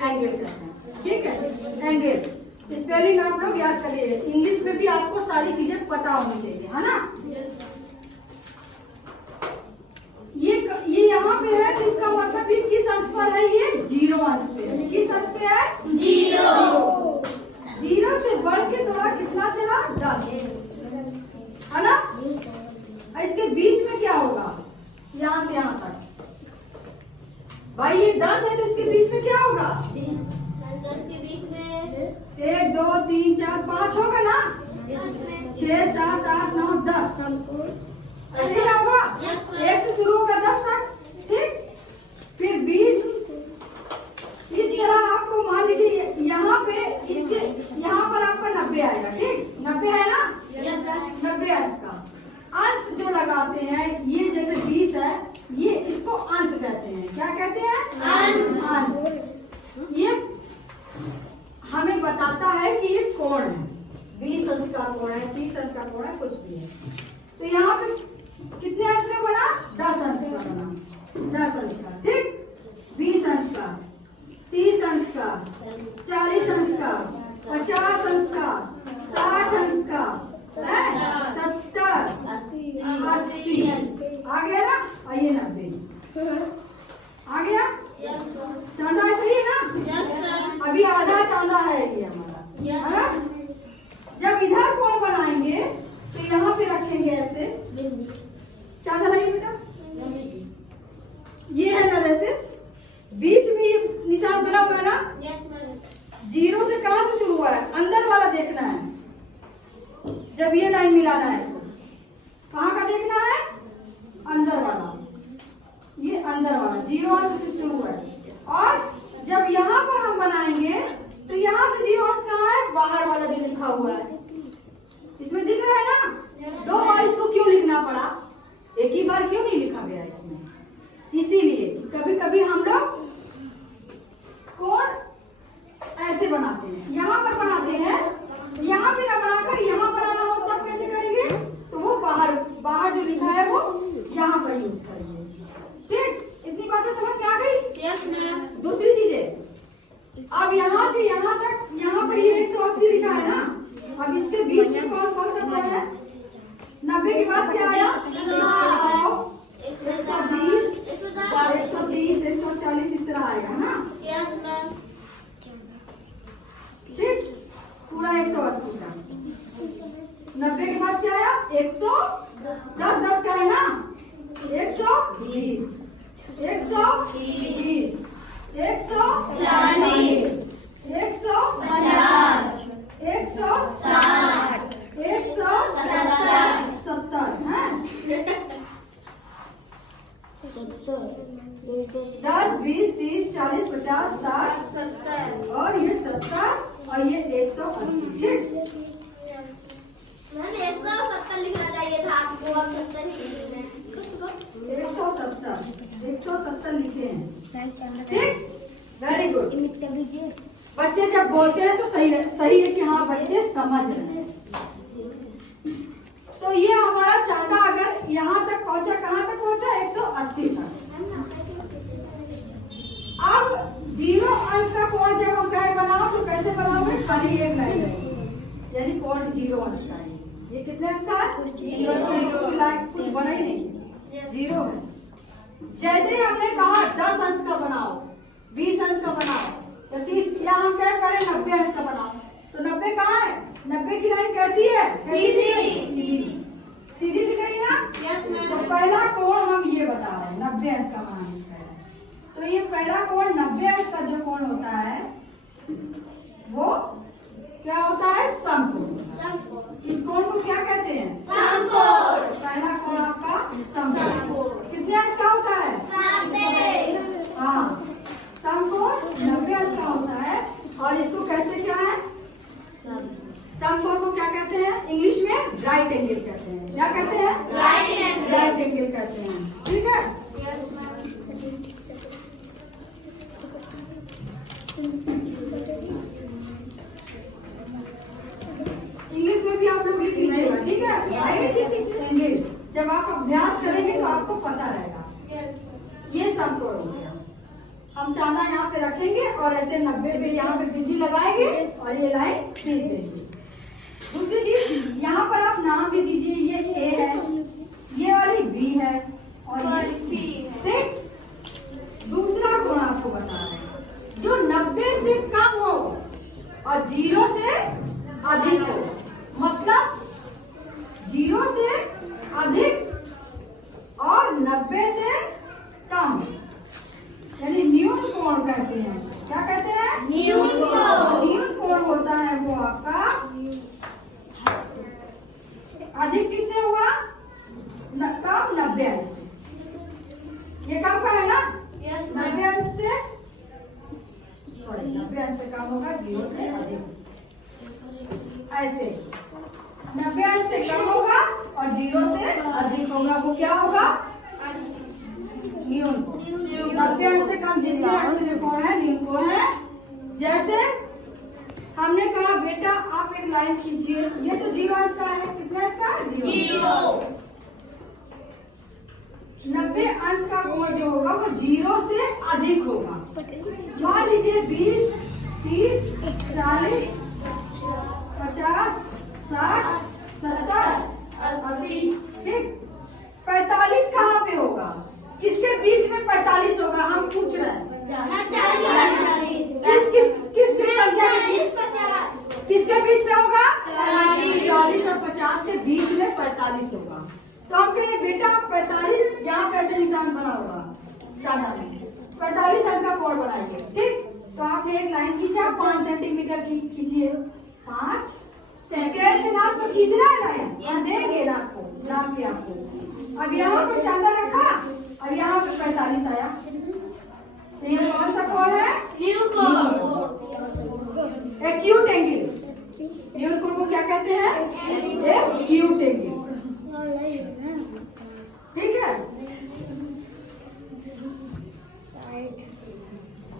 Angle कहते हैं। ठीक है, एंगल स्पेलिंग आप लोग याद कर लीजिए। इंग्लिश में भी आपको सारी चीजें पता होनी चाहिए, है ना। ये यहाँ पे है तो इसका मतलब भी किस अंश पर है, ये 0 अंश पे है। किस अंश पे है, 0। 0 से बढ़ के थोड़ा कितना चला, 10, है ना। इसके बीच में क्या होगा, यहाँ से यहाँ तक भाई ये 10 है तो इसके बीच में क्या होगा, 10 के बीच में 1 2 3 4 5 होगा ना, 6 7 8 9 10 ऐसे क्या होगा, 1 से शुरू होगा 10 तक। ठीक, फिर 20 इस तरह आपको मान लीजिए यहाँ पे इसके यहाँ पर आपका 90 आएगा। ठीक, 90 है ना, 90 अंश का अंश जो लगाते हैं, ये जैसे 20 है, ये इसको अंश कहते हैं। क्या कहते हैं, अंश। ये हमें बताता है कि ये कोण है, 20 अंश का कोण है, 30 अंश का कोण है, कुछ भी है। तो यहाँ पे कितने अंश का बना, 10 अंश का बना, 10 अंश का। ठीक, 20 अंश का, 30 अंश का, 40 अंश का, 50 अंश का, 60 अंश का, 70 80 आ गया ना, और ये 90 आ गया। चांदा सही है ना, अभी आधा चांदा है ये हमारा, है ना। जब इधर कोण बनाएंगे तो यहाँ पे रखेंगे ऐसे, चांदा लगे बेटा, ये है ना, जैसे बीच में ये निशान बना हुआ है ना। 0 से कहां से शुरू हुआ है, अंदर वाला देखना है। जब ये लाइन मिलाना है तो कहां का देखना है, अंदर वाला, ये अंदर वाला 0 अंश से शुरू है। और जब यहाँ पर हम बनाएंगे तो यहाँ से 0 अंश कहाँ है, बाहर वाला जो लिखा हुआ है, इसमें दिख रहा है ना। 2 बार इसको क्यों लिखना पड़ा, एक ही बार क्यों नहीं लिखा गया इसमें, इसीलिए कभी कभी हम लोग कोण ऐसे बनाते हैं, यहाँ पर बनाते हैं, यहाँ पे ना बनाकर यहाँ बनाना हो तब कैसे करेंगे, तो वो बाहर जो लिखा है वो यहाँ पर यूज करेंगे। ठीक, इतनी बातें समझ में आ गई। Yes ma'am. दूसरी चीजें, अब यहाँ से यहाँ तक, यहाँ पर ये 180 लिखा है ना, अब इसके बीच में कौन कौन सा कोण है, 90 के बाद क्या आया, 120 130 140 इस तरह आएगा ना। Yes ma'am. ठीक, पूरा 180 का। 90 के बाद क्या आया, 110 10 का है ना, 120 130 140 150 160 170 है। 10 20 30 40 50 60 70 और ये 70 और ये 180। ठीक, मैम 170 लिखना चाहिए था आपको, अब 70 ही लिखना है। 170 लिखे हैं। ठीक, वेरी गुड। बच्चे जब बोलते हैं तो सही है कि हाँ बच्चे समझ रहे हैं। तो ये हमारा चांदा अगर यहाँ तक पहुंचा, कहाँ तक पहुंचा, 180 तक। अब 0 अंश का कोण जब हम कहे बनाओ तो कैसे बनाओगे, खाली एक लाइन रहेगी, यानी कोण 0 अंश का है। ये कितने अंश का है, 0 लाइन, कुछ बना ही नहीं, 0 है। जैसे ही हमने कहा 10 अंश का बनाओ, 20 अंश का बनाओ, तो 30, या हम क्या करें 90 अंश का बनाओ, तो 90 कहाँ है, 90 की लाइन कैसी है, सीधी दिख रही ना। Yes ma'am. तो पहला कोण हम ये बता रहे हैं, 90 अंश का बनाने का है। तो ये पहला कोण 90 अंश का जो कोण होता है वो क्या होता है, समकोण। इस कोण को क्या कहते हैं, समकोण। पहला कोण आपका समकोण। कितने अंश का होता है, 90। हाँ, समकोण 90 अंश का होता है। और इसको कहते क्या है, समकोण को क्या कहते हैं, इंग्लिश में राइट एंगल कहते हैं। क्या कहते हैं, राइट एंगल कहते हैं। ठीक है, इंग्लिश में भी आप लोग लिख लीजिएगा। ठीक है, राइट एंगल जब आप अभ्यास करेंगे तो आपको पता रहेगा। ये समकोण हो गया। हम चांदा यहाँ पे रखेंगे और ऐसे 90 पे यहाँ पे बिंदी लगाएंगे और ये लाइन खींच देंगे। दूसरी चीज यहाँ पर आप नाम भी दीजिए, ये ए है, ये वाली बी है और ये सी है। ठीक। दूसरा कोण आपको बता रहे हैं जो 90 से कम हो और 0 से अधिक हो, मतलब 0 से अधिक और 90 से कम, यानी न्यून कोण कहते हैं। क्या कहते हैं? न्यून कोण। न्यून कोण होता है वो आपका अधिक किससे हुआ? कम 90 अंश से। ये कम का है ना? 90 अंश से, सॉरी 90 अंश से कम होगा, 0 से अधिक। ऐसे 90 अंश से कम होगा और 0 से अधिक होगा, वो क्या होगा? न्यून कोण। 90 अंश से कम जितने अंश के कोण है न्यून कोण है। जैसे हमने कहा बेटा आप एक लाइन खींचिए, ये तो 0 अंश का है, कितना अंश का? 0। 90 अंश का कोण जो होगा वो 0 से अधिक होगा। मान लीजिए 20, 30, 40, 50, 60, 70, 80। ठीक। 45 कहाँ पे होगा? किसके बीच में 45 होगा? हम पूछ रहे हैं। किस संख्या के किसके बीच में होगा? 40 और 50 के बीच में 45 होगा। तो हम कह रहे बेटा 45 यहाँ कैसे निशान बना होगा? 45 अंश का कोण बनाएंगे। ठीक। तो आपने एक लाइन खींचा, 5 सेंटीमीटर की खींचिए, 5 स्केल से नाप कर खींचना है लाइन, हम देंगे नाप को, नाप के आपको। अब यहाँ पर चांदा रखा, अब यहाँ पर 45 आया, तो ये कौन सा कोण है? न्यून कोण। Acute angle. न्यून कोण को क्या कहते हैं? Acute angle. ठीक है।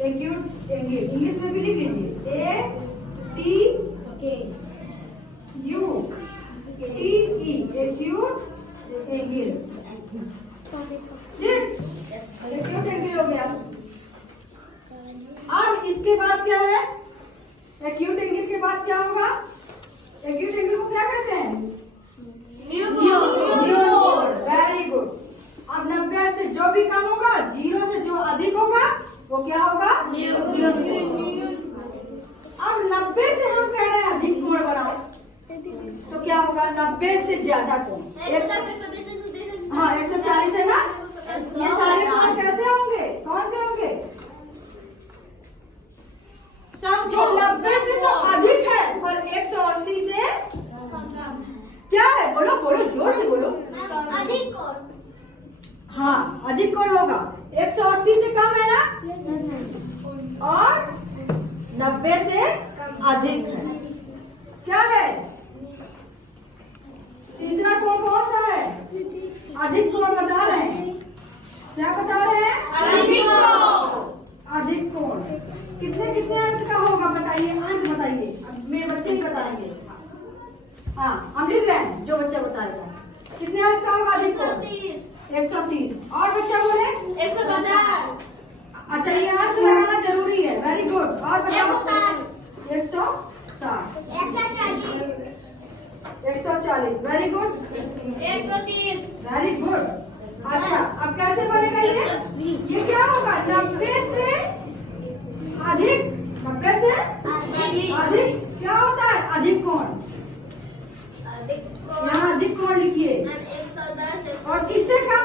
एक्यूट एंगल इंग्लिश में भी लिख लीजिए, ACUTE, एक्यूट एंगल। जी, एक्यूट एंगल हो गया। अब इसके बाद क्या है? एक्यूट एंगल के बाद क्या होगा? एक्यूट एंगल को क्या कहते हैं? न्यून कोण। Very good. अब 90 से जो भी कम होगा, 0 से जो अधिक होगा, वो क्या होगा? न्यून कोण। अब 90 से हम कह रहे हैं अधिक कोण बनाओ, तो क्या होगा? 90 से ज्यादा कोण। हाँ 140 है ना? ये सारे कोण कैसे होंगे? कौन से होंगे? सब जो 90 से तो अधिक है और 180 से क्या है? बोलो बोलो, जोर से बोलो। अधिक कोण। हाँ अधिक कोण होगा। 180 से कम है ना, और 90 से अधिक है। क्या है? तीसरा कोण कौन सा है? अधिक कोण बता रहे हैं। क्या बता रहे हैं? अधिक कोण। अधिक कोण कितने कितने अंश का होगा बताइए, अंश बताइए। अब मेरे बच्चे ही बताएंगे। हाँ हम लिख रहे हैं, जो बच्चा बताएगा। कितने अंश का होगा अधिक कोण? 130। और बच्चा बोले? 150। अच्छा ये अंश लगाना जरूरी है। Very good. और बताओ? 160। 160। 140। 140। Very good. 130। Very good. अच्छा अब कैसे बनेगा ये क्या होगा? 90 से अधिक। 90 से अधिक क्या होता है? अधिक कोण। यहाँ अधिक कोण लिखिए। और किससे कम